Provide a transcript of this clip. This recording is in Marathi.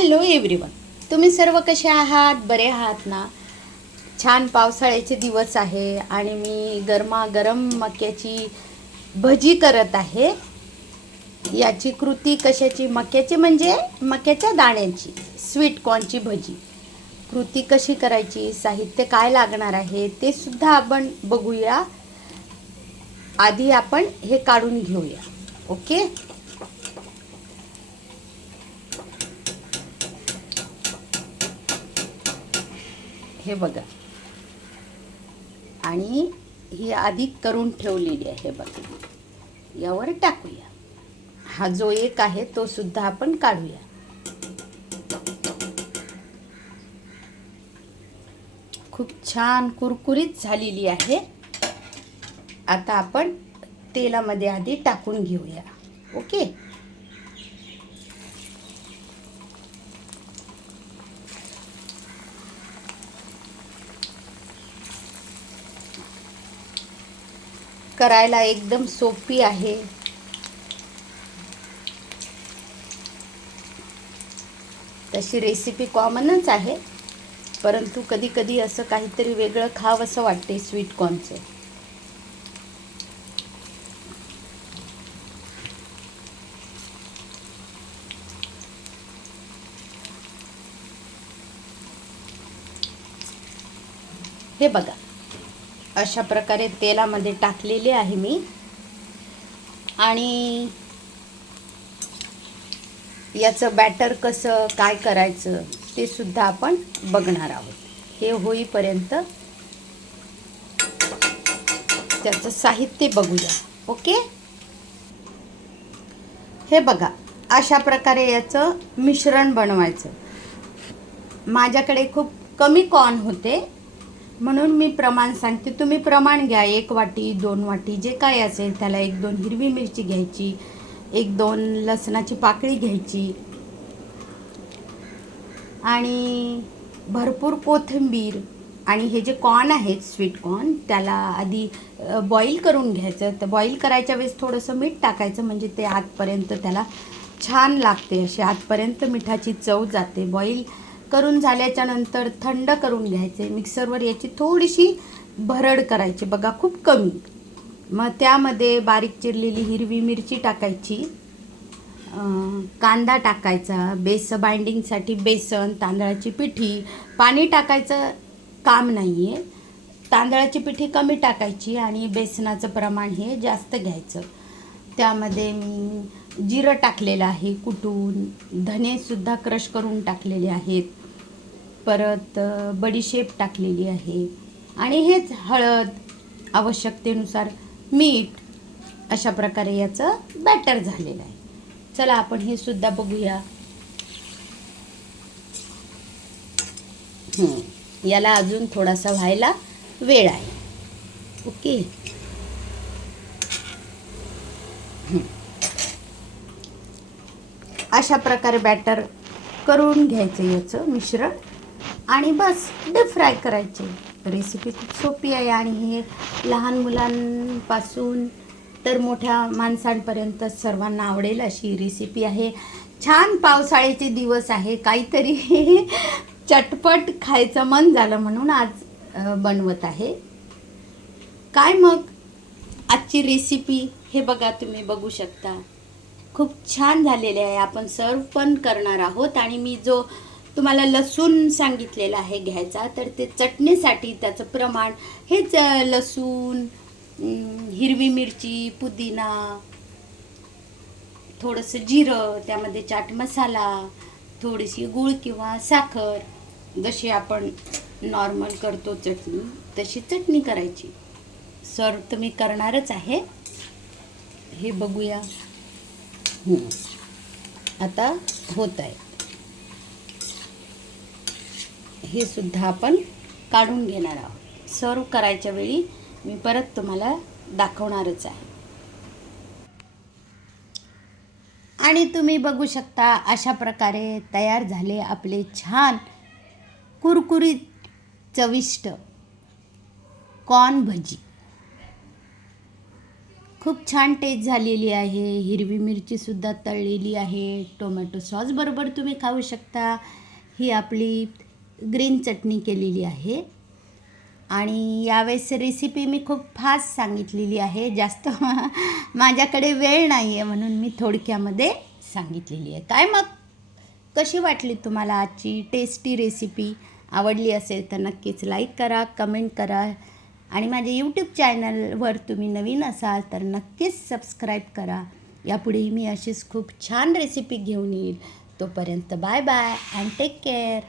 Hello everyone. तुम्ही सर्व कसे आहात? बरे आहात ना? छान पावसाळ्याचे दिवस आहे आणि मी गरमागरम मक्याची भजी करत आहे. याची कृती कशाची? मक्याची म्हणजे मक्याच्या दाण्याची स्वीट कॉर्नची भजी. कृती कशी करायची? साहित्य काय लागणार आहे? ते सुद्धा आपण बघूया. आधी आपण हे काढून घेऊया. ओके? हे बघा. आणि ही आधी करून ठेवलेली आहे बघा. यावर टाकूया. हा जो एक आहे तो सुद्धा आपण काढूया. खूप छान कुरकुरीत झालेली आहे. आता आपण तेलामध्ये आधी टाकून घेऊया. ओके? करायला एकदम सोपी आहे. तशी रेसिपी कॉमनच आहे. परंतु कधी कधी असं काहीतरी वेगळं खावं असं वाटते स्वीट कॉर्नचं हे बघा. अशा प्रकारे तेलामध्ये टाकलेले आहे मी. आणि याचं बॅटर कसं काय करायचं ते सुद्धा आपण बघणार आहोत. हे होईपर्यंत त्याचं साहित्य बघूया. ओके? हे बघा अशा प्रकारे याचं मिश्रण बनवायचं. माझ्याकडे खूप कमी कॉर्न होते. म्हणून मी प्रमाण सांगते. तुम्ही प्रमाण घ्या. एक वाटी दोन वाटी जे काय असेल त्याला एक दोन हिरवी मिरची घ्यायची एक दोन लसणाची पाकळी घ्यायची. आणि भरपूर कोथिंबीर आणि हे जे कॉर्न आहेत स्वीट कॉर्न त्याला आधी बॉईल करून घ्यायचं. तर बॉईल करायच्या वेळेस थोडंसं मीठ टाकायचं म्हणजे ते आतपर्यंत त्याला छान लागते. अशी आतपर्यंत मिठाची चव जाते. बॉईल करून झाल्याच्यानंतर थंड करून घ्यायचे. मिक्सरवर याची थोडीशी भरड करायची. बघा खूप कमी. मग त्यामध्ये बारीक चिरलेली हिरवी मिरची टाकायची. कांदा टाकायचा बेस बाइंडिंगसाठी बेसन तांदळाची पिठी. पाणी टाकायचं काम नाही आहे तांदळाची पिठी कमी टाकायची आणि बेसनाचं प्रमाण हे जास्त घ्यायचं. त्यामध्ये मी जिरं टाकलेलं आहे कुटून. धनेसुद्धा क्रश करून टाकलेले आहेत. परत बडीशेप टाकलेली आहे. आणि हेच हळद आवश्यकतेनुसार मीठ अशा प्रकारे याचं बॅटर झालेलं आहे. चला आपण हे सुद्धा बघूया. याला अजून थोडासा व्हायला वेळ आहे. ओके? अशा प्रकारे बॅटर करून घ्यायचं याचं मिश्रण. आणि बस डीप फ्राय करायचे. रेसिपी खूप सोपी आहे आणि हे लहान मुलांपासून तर मोठ्या माणसांपर्यंत सर्वांना आवडेल अशी रेसिपी आहे. छान पावसाळ्याचे दिवस आहे. काहीतरी चटपट खायचं मन झालं म्हणून आज बनवत आहे. काय मग? आजची रेसिपी हे बघा तुम्ही बघू शकता. खूप छान झालेले आहे. आपण सर्व पण करणार आहोत आणि मी जो तुम्हाला लसूण सांगितलेला आहे घ्यायचा तर ते चटणीसाठी त्याचं प्रमाण हेच लसूण हिरवी मिरची पुदिना थोडंसं जिरं त्यामध्ये चाट मसाला थोडीशी गूळ किंवा साखर जशी आपण नॉर्मल करतो चटणी तशी चटणी करायची. सर्व तर मी करणारच आहे. हे बघूया. आता होत आहे. हे सुद्धा आपण काढून घेणार आहोत. सर्व करायच्या वेळी मी परत तुम्हाला दाखवणारच आहे. आणि तुम्ही बघू शकता अशा प्रकारे तयार झाले आपले छान कुरकुरीत चविष्ट कॉर्न भजी. खूप छान टेस्ट झालेली आहे. हिरवी मिरचीसुद्धा तळलेली आहे. टोमॅटो सॉसबरोबर तुम्ही खाऊ शकता. ही आपली ग्रीन चटणी केलेली आहे. आणि यावेळेस रेसिपी मी खूप फास्ट सांगितलेली आहे. जास्त माझ्याकडे वेळ नाही आहे म्हणून मी थोडक्यामध्ये सांगितलेली आहे. काय मग? कशी वाटली तुम्हाला आजची टेस्टी रेसिपी आवडली असेल तर नक्कीच लाईक करा कमेंट करा. आणि माझ्या यूट्यूब चॅनलवर तुम्ही नवीन असाल तर नक्कीच सबस्क्राईब करा. यापुढेही मी अशीच खूप छान रेसिपी घेऊन येईल. तोपर्यंत bye bye and take care